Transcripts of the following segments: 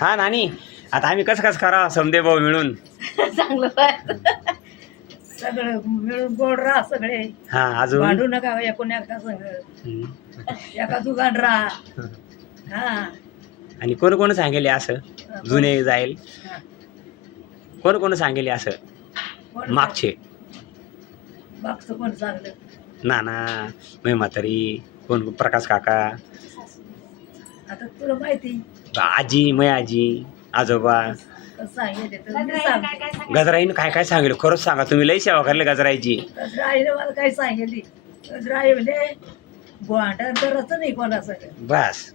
हा नानी, आता आम्ही कसं कसं करा समदे भाऊ मिळून. चांगलं सगळं मिळून गोड राहा सगळे. हा अजून भांडू नका एकूण एका संग. एका दुकान राहा. हा आणि कोण कोण सांगेल असं जुने जाईल, कोण कोण सांगेल असं मागचे मागचं कोण सांगलं? नाना मै म्हातारी, कोण प्रकाश काका, आता तुला माहिती आजी मै आजी आजोबा. गजराईनं काय काय सांगेल खरंच सांगा, तुम्ही लई सेवा करले गजराईची. गजराईने मला काय सांगितली? गजराई म्हणजे भांडण करायचं नाही कोणाचं, बस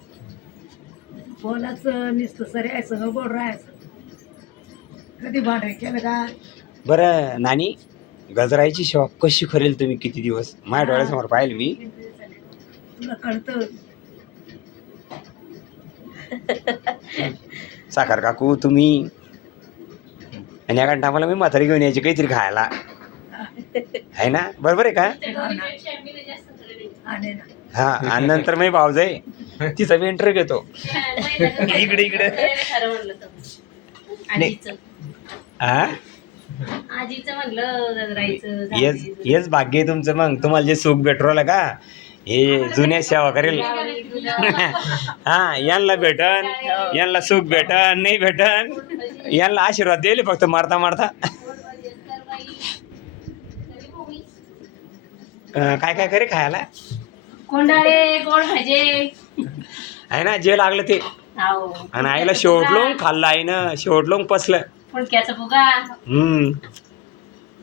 कोणाचं नुसतं सरी आहे सगळं गोड राहायचं. कधी भांडण केलं का? बरं नानी, गजराईची सेवा कशी करेल तुम्ही किती दिवस? माझ्या डोळ्यासमोर पाहिलं मी. तुला कळतं? साखर काकू तुम्ही आणि एका टायमाला मी म्हातारी घेऊन यायची काहीतरी खायला, आहे ना? बरोबर आहे का? आणि ना हा आणि नंतर मी भावजाई तिचा मी इंटरव्ह्यू घेतो इकडे इकडे. हा आजीचं म्हणलं गजराईचं हेच भाग्य आहे तुमचं. मग तुम्हाला जे सुख भेटवलं का, हे जुन्या सेवा करेल. हा यांना भेटन, यांना सुख भेटन नाही भेटन, यांना आशीर्वाद दिले फक्त मारता मारता. काय काय करे खायला? कोंडाळे, गोड भाजे आहे ना, जे लागलं ते. हो. आणि आईला शेवटलोंग खाल्लं, आईनं शेवटलोंग पसलं. फुलक्याचा फुगा हम्म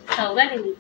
खाऊ का तुम्ही?